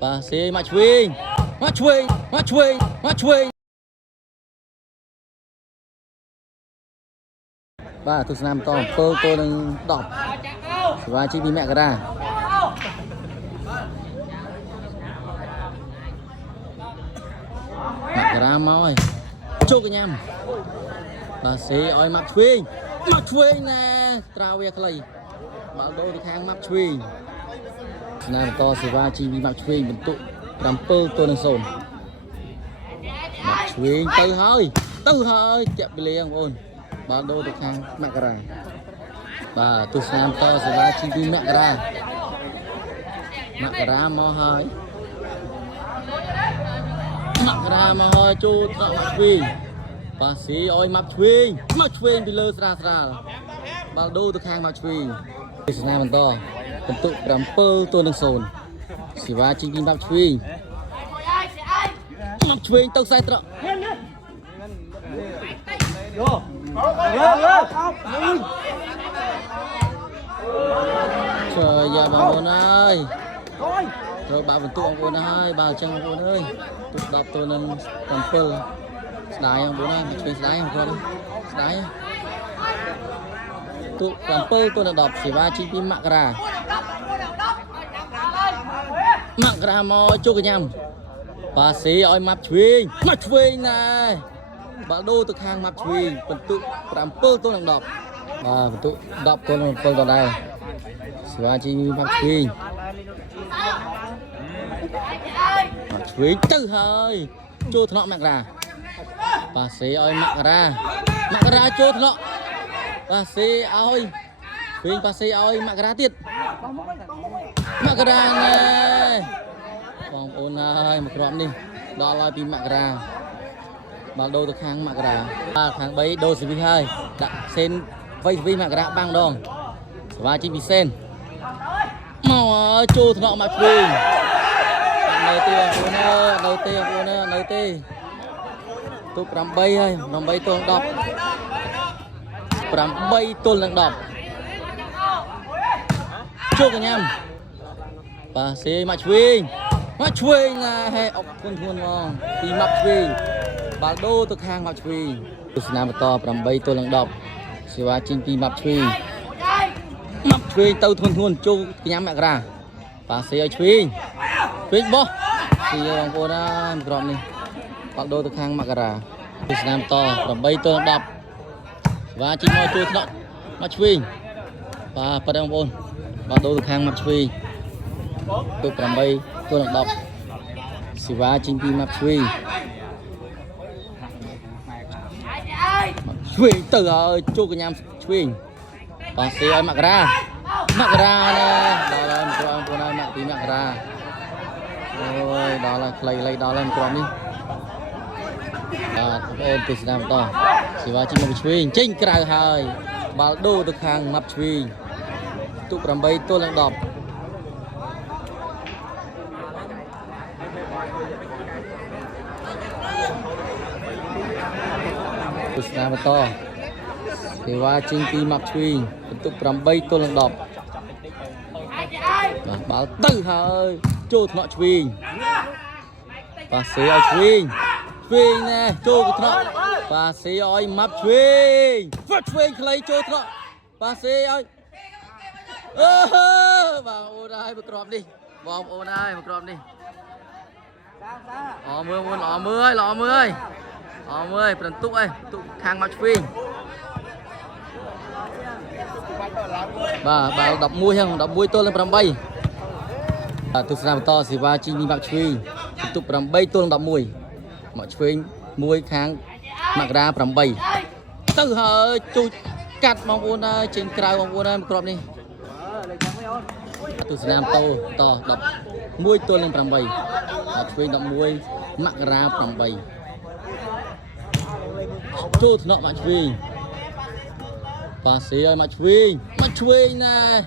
bà xí mà chui bà tôi làm to tôi đang đọc và chỉ bị mẹ cái ra mẹ cái ra mau ơi chốt cái nhầm bà xí ơi mặt chui nè trao về cái bảo đôi được hàng mặt chui làm to sẽ va chỉ bị mặt chui mình tụ làm tôi đang sồn mặt chui tư hơi chẹp bị liền ôn bà đôi được hàng mẹ cái ra bà tôi làm to sẽ va chỉ bị mẹ cái ra mau hơi mắc ra mà hơi chú thọ mặt chui bà xí ơi mặt chui bị lơ ra bà đôi được hàng mặt chui Việt Nam mình to cần tụ làm tôi đang sồn xí va chỉ bị mặt chui tao sai trọ trời giờ bà ôn ơi rồi bà vẫn tụ ông ôn ơi bà chân ông ôn ơi tụ đọc tôi nên làm pơ đái ông ôn ơi mà chuyện đái không con đái tụ làm pơ tôi là đọc chỉ ba chi phí mắc ra mò chốt cái nhầm bà xí ơi mặt chui nè bà đô từ hàng mặt chui vẫn tụ làm pơ tôi đang đọc bà vẫn tụ đọc tôi là pơ còn đây chỉ ba chi mặt chui tư hơi chua thọ mẹ ra bà xí ơi mẹ ra chua thọ bà xí ơi khuyên bà xí ơi mẹ ra tiệt mẹ ra nè vòng ôn ơi một gọn đi đó là vì mẹ ra bà đô được hàng mẹ ra tháng bấy đô sẽ bị hơi đã sen vây vì mẹ ra băng đòn và chỉ bị sen màu chua thọ mẹ khuyên nơi tê tôi làm bay ơi làm bay tôi đọc làm bay tôi đang đọc chốt anh em bà xí mặt chui là hệ ốc thun ngon thì mặt chui bà đô tôi hàng mặt chui tôi sẽ làm to làm bay tôi đang đọc xí qua chinh pi mặt chui tao thun chốt cái nhám mẹ ra bà xí ơi chui bó thì ông cô đã gọn này bắt đôi từ khang mặc ra làm to làm bay tôi đập và chỉ nói chui nó mặt chui và bắt ông ôn bắt đôi từ khang mặt chui tôi làm bay tôi đập xì va chính quy mặt chui từ chui cái nhám chui và xì ơi mặc ra nè đó là một ông cô này mặc tí mặc ra ôi đó là lấy đó là một con đi em từ Nam to chỉ vào chỉ một chuyên chính cái hơi bà đô được hàng mặt chuyên tụ làm bay tôi đang đọc từ Nam to thì vào chính pi mặt chuyên tụ làm bay tôi đang đọc bảo tư hơi chốt nọ chuyên và xí ơi chuyên nè chốt nọ và xí ơi map chuyên lấy chốt nọ và xí ơi vào ô đây một cọp đi vòng ô đây một cọp đi lò mưa phần tụ ơi tụ hàng map chuyên bà đọc mui không đọc mui tôi lên làm bay tôi làm to thì ba chi bạc chui tục làm bay tôi đọc mui mọi chui mui kháng mặc ra làm bay tư hơi chui cắt mong buồn trên cào mong buồn một cọp đi tôi làm to đọc mui tôi lên làm bay chui đọc mui mặc ra làm bay chút nọ mà chui bà xí ơi mặt chui nè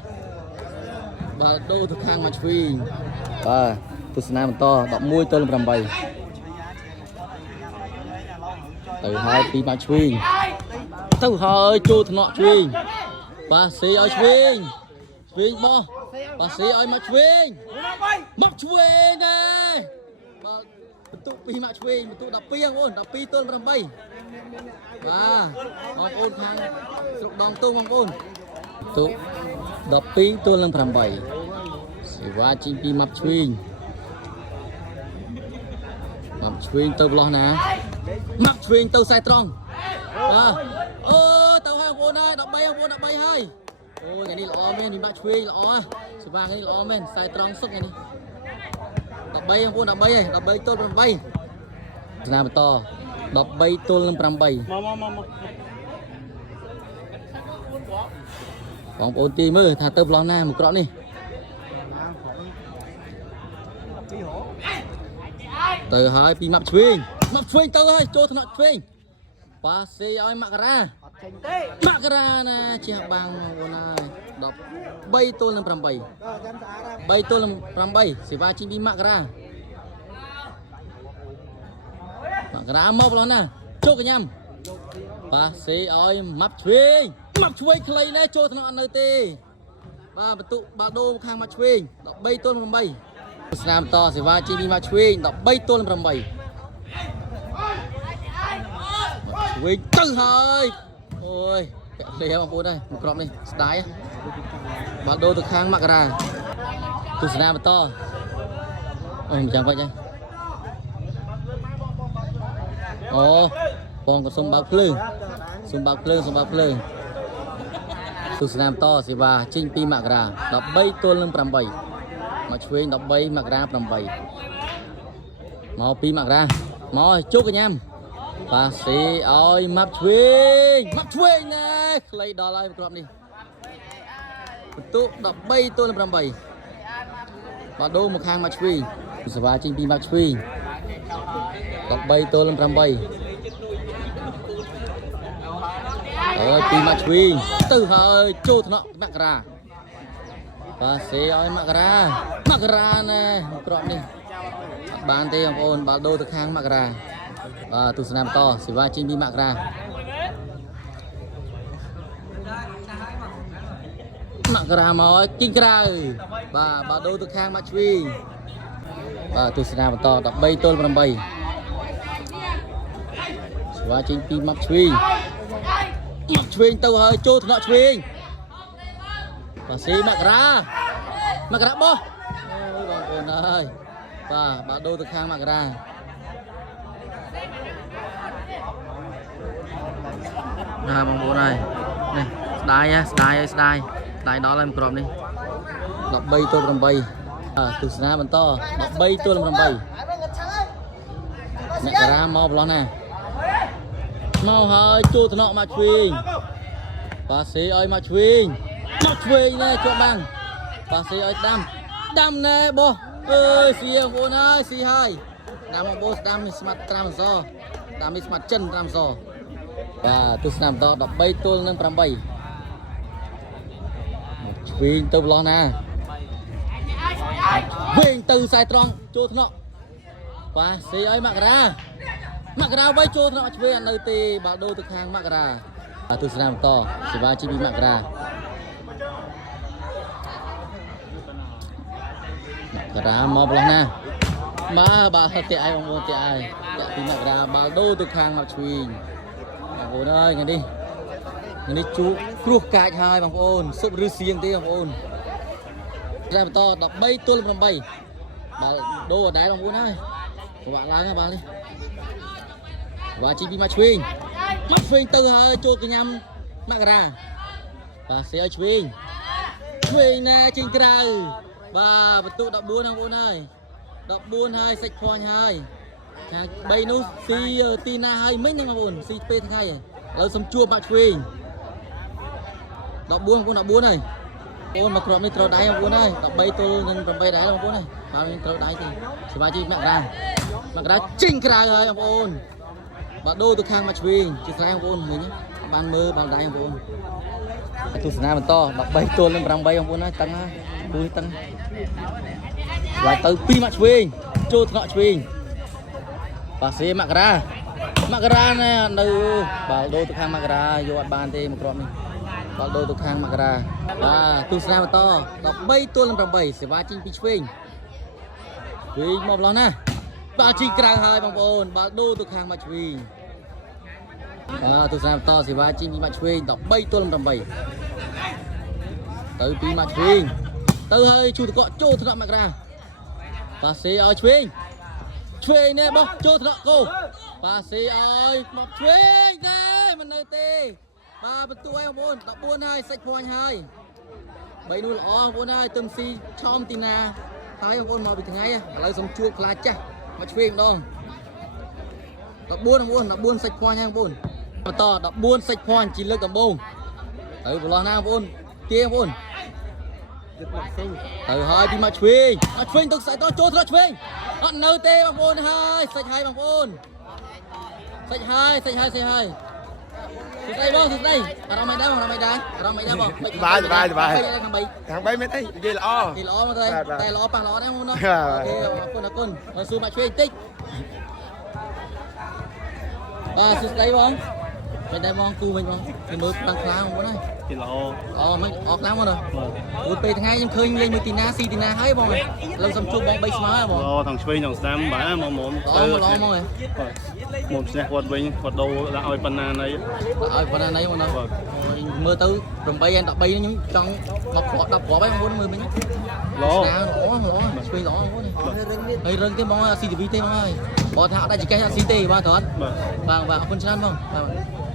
bà đô thực hàng mặt chui tôi sẽ làm to đọc môi tôi làm bầy từ hai tí mặt chui từ hơi chô thật nọ chui bà xí ơi chui bò bà xí ơi mặt chui 12 ម៉ាក់ឆ្វេងបន្ទុក12បងប្អូន12ទល់8បាទបងប្អូនខាងស្រុកដងទូបងប្អូនបន្ទុក12ទល់នឹង8សេវាជីងពីម៉ាប់ឆ្វេងម៉ាប់ឆ្វេងទៅប្លោះណាម៉ាប់ឆ្វេងទៅខ្សែត្រង់បាទអូទៅហើយបងប្អូនហើយ13បងប្អូន13ហើយអូថ្ងៃនេះល្អមែននេះម៉ាក់ឆ្វេងល្អសេវាថ្ងៃនេះល្អមែនខ្សែត្រង់សុកថ្ងៃនេះ13បងប្អូន13ហើយ13ទល់8ស្នាបន្ត13ទល់នឹង8បងប្អូនទីមើលថាទៅប្លោះណាមួយក្រក់នេះទៅហើយពីម៉ាប់ឆ្វេងទៅហើយចូលថ្នាក់ឆ្វេងប៉ាសេឲ្យមករាមករាណាជះបាំងបងប្អូនហើយ13ទល់នឹង8 3ទល់នឹង8សេវាជីងពីមករាមកប្លោះណាចូលកញ្ញាំប៉ាសេឲ្យម៉ាប់ឆ្វេងខ្លីណាចូលថ្នាក់អត់នៅទេបាទបន្ទុកបាដូខាងម៉ាប់ឆ្វេង13ទល់នឹង8ស្នាមតសេវាជីងពីម៉ាប់ឆ្វេង13ទល់នឹង8វិញទៅហើយអូយពាក់លាបងប្អូនហើយមួយក្រុមនេះស្ដាយបាល់ដូរទៅខាងមករាទស្សនាបន្តអូមិនចាំបាច់ហើយអូបងក៏សុំបើកភ្លើងទស្សនាបន្តសេវាចេញពីមករា13ទល់នឹង8មកឆ្វេង13មករា8មកពីមករាមកជោគកញ្ញាំប៉ាសេឲ្យម៉ាប់ឆ្វេងណាខ្លីដល់ហើយគ្រាប់នេះបន្ទុក13ទល់នឹង8បាដូមកខាងម៉ាប់ឆ្វេងសេវាចេញពីម៉ាប់ឆ្វេង13ទល់នឹង8ហើយពីម៉ាប់ឆ្វេងទៅហើយចូលថ្នាក់មករាប៉ាសេឲ្យមករាណាគ្រាប់នេះអត់បានទេបងប្អូនបាល់ដូរទៅខាងមករាបាទទស្សនាបន្តសេវាចេញពីមករាមកជីងក្រៅបាទបាដូរទៅខាងម៉ាក់ឆ្វេងបាទទស្សនាបន្ត13ទល់8សេវាចេញពីម៉ាក់ឆ្វេងទៅហើយចូលថ្នាក់ឆ្វេងបាទសេមករាបោះអូយបងប្អូនអើយបាទបាដូរទៅខាងមករាណាបងប្អូនហើយនេះស្ដាយដល់ហើយក្រុមនេះ13ទល់8ទស្សនាបន្ត13ទល់8អ្នករាមកប្លោះណាមកហើយចូលថ្នាក់មកឆ្វេងប៉ាសេឲ្យមកឆ្វេងណាជាប់បាំងប៉ាសេឲ្យដាំណែបោះអើយស៊ីបងប្អូនហើយស៊ីហើយដាំបងប្អូនស្ដាំនេះស្មាត់ត្រាំអសដាំនេះស្មាត់ចិនត្រាំអសបាទទស្សនាបន្ត13ទល់នឹង8ឆ្វេងទៅប្លោះណាវិញទៅខ្សែត្រង់ចូលថ្នាក់ប៉ាសេឲ្យមករាវិញចូលថ្នាក់ឆ្វេងអត់នៅទេបាល់ដូរទៅខាងមករាបាទទស្សនាបន្តសេវាជីពីមករាមកប្លោះណាបាទតាក់ឯងបងប្អូនតាក់ពីមករាបាល់ដូរទៅខាងមកឆ្វេងបងប្អូនអើយថ្ងៃនេះជួគ្រោះកាចហើយបងប្អូនសុបឬសៀងទេបងប្អូនតែបន្ត13ទល់8បាល់ដូរដែរបងប្អូនហើយពិបាកឡើងហើយបាល់នេះបាទជីពីមកឆ្វេងទៅហើយចូលកញ្ញាំមករាបាទសេឲ្យឆ្វេងណាចេញក្រៅបាទបន្ទុក14បងប្អូនហើយ14ហើយសាច់ភ័ញហើយខាង3នោះស៊ីទីណាហើយមិញបងប្អូនស៊ីពេលថ្ងៃឥឡូវសុំជួបមកឆ្វេង14បងប្អូន14ហើយអូនមកគ្រាប់នេះត្រូវដៃបងប្អូនហើយ13ទល់នឹង8ដែរបងប្អូនហើយបាទនេះត្រូវដៃទេសមាជិកមករាចេញក្រៅហើយបងប្អូនបាទដូរទៅខាងមកឆ្វេងជាស្រែបងប្អូនមិញបានមើលបាល់ដៃបងប្អូនទស្សនាបន្ត13ទល់នឹង8បងប្អូនហើយតឹងហើយគូនេះតឹងបាទទៅពីមកឆ្វេងចូលថ្នាក់ឆ្វេងប៉ាសេមករាណានៅបាល់ដូរទៅខាងមករាយកអត់បានទេមកគ្រាប់នេះបាល់ដូរទៅខាងមករាបាទទស្សនាបន្ត13ទល់នឹង8សេវាចេញពីឆ្វេងមកប្លោះណា បាទជីក្រៅហើយបងប្អូនបាទដូរទៅខាងមកឆ្វេងទូរស័ព្ទតសេវាជីពីមកឆ្វេង13ទល់8ទៅពីមកឆ្វេងទៅហើយជួតកក់ចូលថ្នាក់មករាប៉ាសេឲ្យឆ្វេងនេះបោះចូលថ្នាក់គោប៉ាសេឲ្យមកឆ្វេងទេមិននៅទេបាទបន្ទួយបងប្អូន14ហើយសាច់ព្រាញ់ហើយ3នោះល្អបងប្អូនហើយទឹមស៊ីឆោមទីណាហើយបងប្អូនមកពីថ្ងៃឥឡូវសុំជួបខ្លាចាស់មកឆ្វេងម្ដង14បងប្អូន14សាច់ព្រាញ់ហើយបងប្អូនបន្ត14សាច់ព្រាញ់ជាលើកដំបូងទៅប្រឡោះណាបងប្អូនទាបងប្អូនទៅហើយពីមកឆ្វេងទៅខ្សែតចូលត្រកឆ្វេងអត់នៅទេបងប្អូនហើយសាច់ហើយបងប្អូនសាច់ហើយបងសុស្ដីអារម្មណ៍មិនដែរបងខាង3មែនអីនិយាយល្អមកទៅតែល្អប៉ះល្អដែរបងប្អូនអូខេអរគុណមកសួរមកឆ្វេងតិចបាទសុស្ដីបងមិនដែរបងគូវិញបងគេមើលបាំងខ្លាំងបងប្អូនហើយគេល្អមិនអស់ខ្លាំងមកដល់ព្រោះពេលថ្ងៃខ្ញុំឃើញលេងមួយទីណាស៊ីទីណាហើយបងឥឡូវសុំជួបបង3ស្មើហើយបងល្អទាំងឆ្វេងទាំងស្ដាំបាទមកមុំទៅល្អមកហ៎មុំស្នះគាត់វិញគាត់ដូរដាក់ឲ្យប៉ុណ្ណាណីមកដល់មើលទៅ8 13ខ្ញុំចង់មកគ្រាប់10គ្រាប់ហើយបងប្អូនមើលវិញល្អឆ្វេងល្អបងប្អូនហើយរឹងទេបងស៊ីទីវីទេបងហើយបើថាអត់ដាច់ចកេះអត់ស៊ីទេបាទត្រង់បាទអរគុណច្រើនបងបាទ